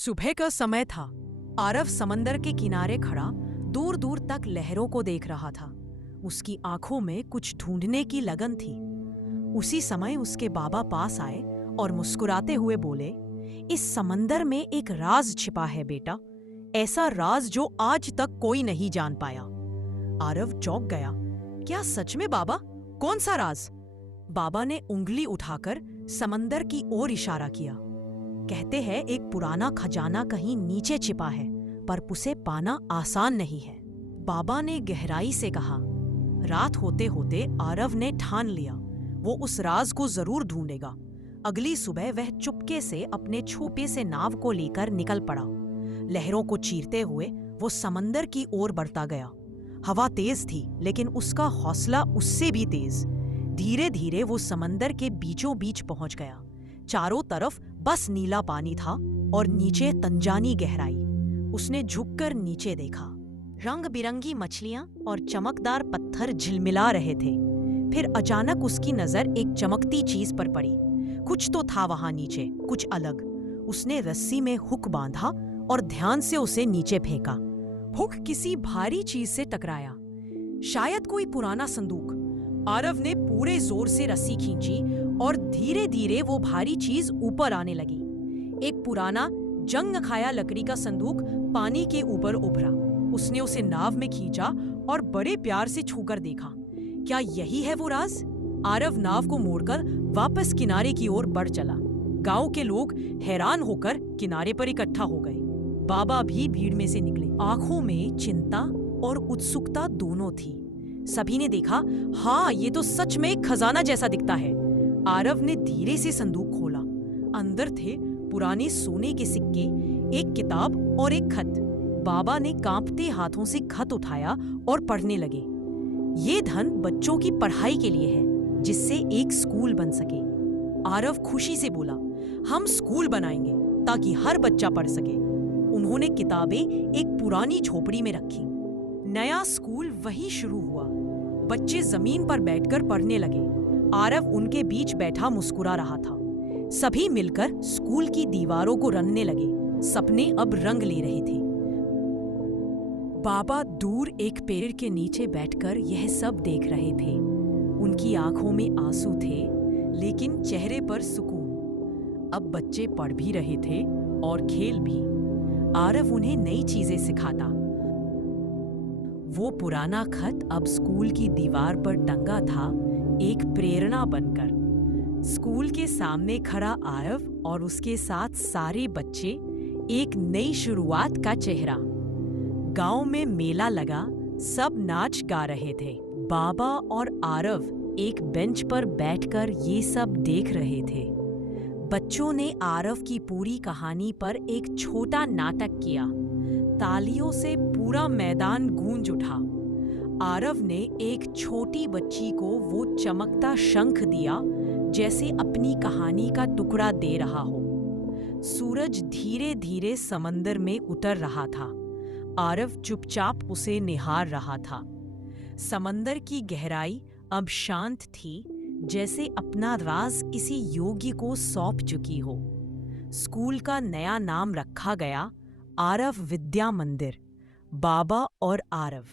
सुबह का समय था। आरव समंदर के किनारे खड़ा दूर दूर तक लहरों को देख रहा था। उसकी आंखों में कुछ ढूंढने की लगन थी। उसी समय उसके बाबा पास आए और मुस्कुराते हुए बोले, इस समंदर में एक राज छिपा है बेटा, ऐसा राज जो आज तक कोई नहीं जान पाया। आरव चौंक गया। क्या सच में बाबा? कौन सा राज? बाबा ने उंगली उठाकर समंदर की ओर इशारा किया। कहते हैं एक पुराना खजाना कहीं नीचे छिपा है, पर उसे पाना आसान नहीं है। बाबा ने गहराई से कहा। रात होते होते आरव ने ठान लिया, वो उस राज को जरूर ढूंढेगा। अगली सुबह वह चुपके से अपने छोटे से नाव को लेकर निकल पड़ा। लहरों को चीरते हुए वो समंदर की ओर बढ़ता गया। हवा तेज थी, लेकिन उसका हौसला उससे भी तेज। धीरे धीरे वो समंदर के बीचों बीच पहुंच गया। चारों तरफ बस नीला पानी था और नीचे तंजानी गहराई। उसने झुककर नीचे देखा। रंग बिरंगी मछलियां और चमकदार पत्थर झिलमिला रहे थे। फिर अचानक उसकी नजर एक चमकती चीज पर पड़ी। कुछ तो था वहां नीचे, कुछ अलग। उसने रस्सी में हुक बांधा और ध्यान से उसे नीचे फेंका। हुक किसी भारी चीज से टकराया, शायद कोई पुराना संदूक। आरव ने पूरे जोर से रस्सी खींची और धीरे धीरे वो भारी चीज ऊपर आने लगी। एक पुराना जंग खाया लकड़ी का संदूक पानी के ऊपर उभरा। उसने उसे नाव में खींचा और बड़े प्यार से छूकर देखा। क्या यही है वो राज? आरव नाव को मोड़कर वापस किनारे की ओर बढ़ चला। गांव के लोग हैरान होकर किनारे पर इकट्ठा हो गए। बाबा भी भीड़ में से निकले। आंखों में चिंता और उत्सुकता दोनों थी। सभी ने देखा, हाँ, ये तो सच में एक खजाना जैसा दिखता है। आरव ने धीरे से संदूक खोला। अंदर थे पुराने सोने के सिक्के, एक किताब और एक खत। बाबा ने कांपते हाथों से खत उठाया और पढ़ने लगे। ये धन बच्चों की पढ़ाई के लिए है, जिससे एक स्कूल बन सके। आरव खुशी से बोला, हम स्कूल बनाएंगे ताकि हर बच्चा पढ़ सके। उन्होंने किताबें एक पुरानी झोपड़ी में रखी। नया स्कूल वहीं शुरू हुआ। बच्चे जमीन पर बैठकर पढ़ने लगे। आरव उनके बीच बैठा मुस्कुरा रहा था। सभी मिलकर स्कूल की दीवारों को रंगने लगे। सपने अब रंग ले रहे थे। बाबा दूर एक पेड़ के नीचे बैठकर यह सब देख रहे थे। उनकी आंखों में आंसू थे, लेकिन चेहरे पर सुकून। अब बच्चे पढ़ भी रहे थे और खेल भी। आरव उन्हें नई चीजें सिखाता। वो पुराना खत अब स्कूल की दीवार पर टंगा था, एक प्रेरणा बनकर। स्कूल के सामने खड़ा आरव और उसके साथ सारे बच्चे, एक नई शुरुआत का चेहरा। गांव में मेला लगा, सब नाच गा रहे थे। बाबा और आरव एक बेंच पर बैठकर ये सब देख रहे थे। बच्चों ने आरव की पूरी कहानी पर एक छोटा नाटक किया। तालियों से पूरा मैदान गूंज उठा। आरव ने एक छोटी बच्ची को वो चमकता शंख दिया, जैसे अपनी कहानी का टुकड़ा दे रहा हो। सूरज धीरे धीरे समंदर में उतर रहा था। आरव चुपचाप उसे निहार रहा था। समंदर की गहराई अब शांत थी, जैसे अपना राज किसी योगी को सौंप चुकी हो। स्कूल का नया नाम रखा गया, आरव विद्या मंदिर। बाबा और आरव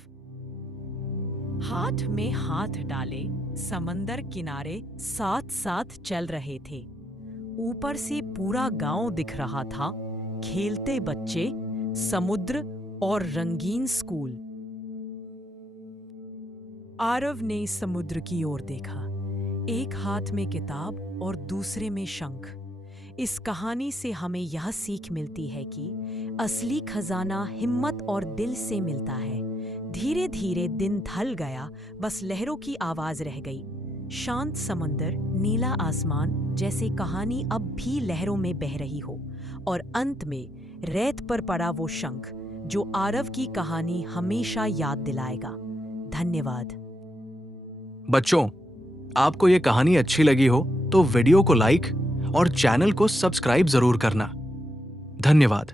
हाथ में हाथ डाले समंदर किनारे साथ साथ चल रहे थे। ऊपर से पूरा गांव दिख रहा था, खेलते बच्चे, समुद्र और रंगीन स्कूल। आरव ने समुद्र की ओर देखा। एक हाथ में किताब और दूसरे में शंख। इस कहानी से हमें यह सीख मिलती है कि असली खजाना हिम्मत और दिल से मिलता है। धीरे धीरे दिन ढल गया, बस लहरों की आवाज रह गई। शांत समंदर, नीला आसमान, जैसे कहानी अब भी लहरों में बह रही हो। और अंत में रेत पर पड़ा वो शंख, जो आरव की कहानी हमेशा याद दिलाएगा। धन्यवाद। बच्चों, आपको ये कहानी अच्छी लगी हो तो वीडियो को लाइक और चैनल को सब्सक्राइब जरूर करना। धन्यवाद।